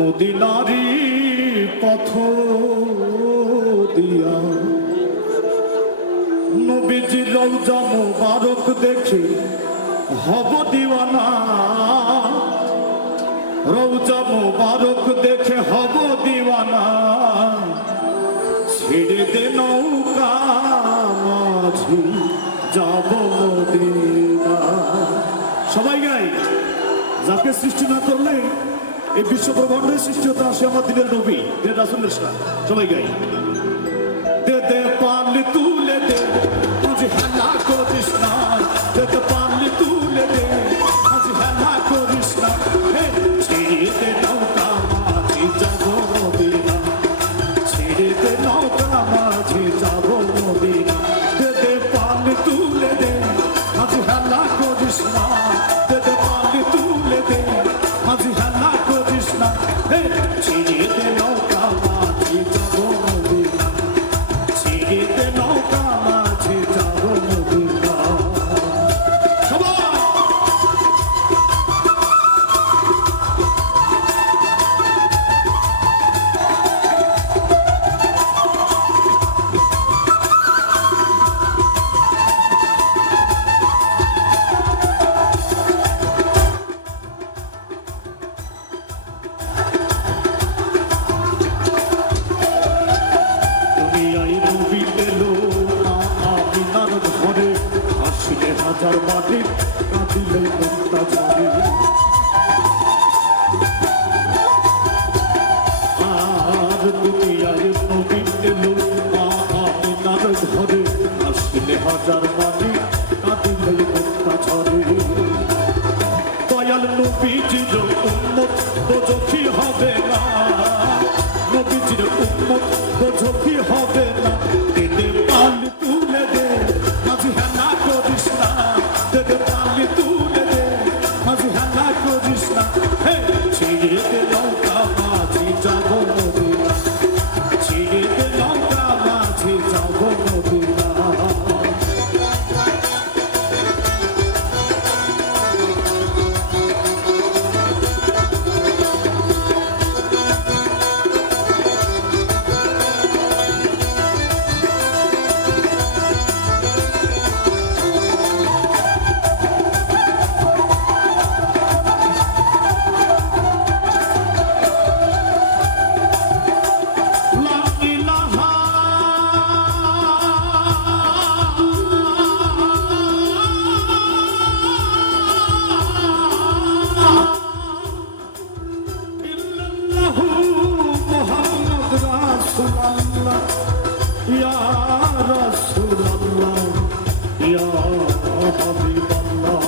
মদিনারি পথ দিয়া। নবীজি রৌজা মুবারক দেখে হব দিওয়ানা। রৌজা মুবারক দেখে হব দিওয়ানা। মাঝি যাব সবাই গাই, যাকে সৃষ্টি না করলে এই বিশ্ব ব্রহ্মাণ্ডের সৃষ্টি হতে আসে আমার দিনের নবী দিনের রাসুল ইসলাম সবাই গাই, দে দে পারলে তুলে আমিনার আসলে হাজার মাটি কাঁদিলে মনটা ইয়া রাসূলুল্লাহ, ইয়া হাবিবাল্লাহ।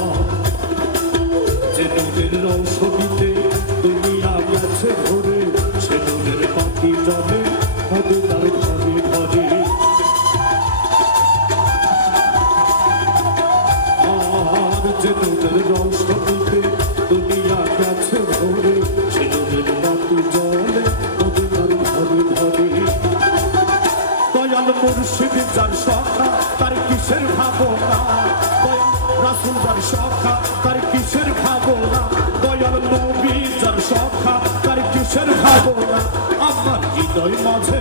যে নূরের রৌশনীতে দুনিয়া গেছে ভরে, সে নূরের পাখি যাবে মদিনার ঘরে ঘরে তার কিসের রাসুল যার সখা তার কিসের ভাবনা দয়াল নবী যার সখা তার কিসের ভাবনা আমার হৃদয় মাঝে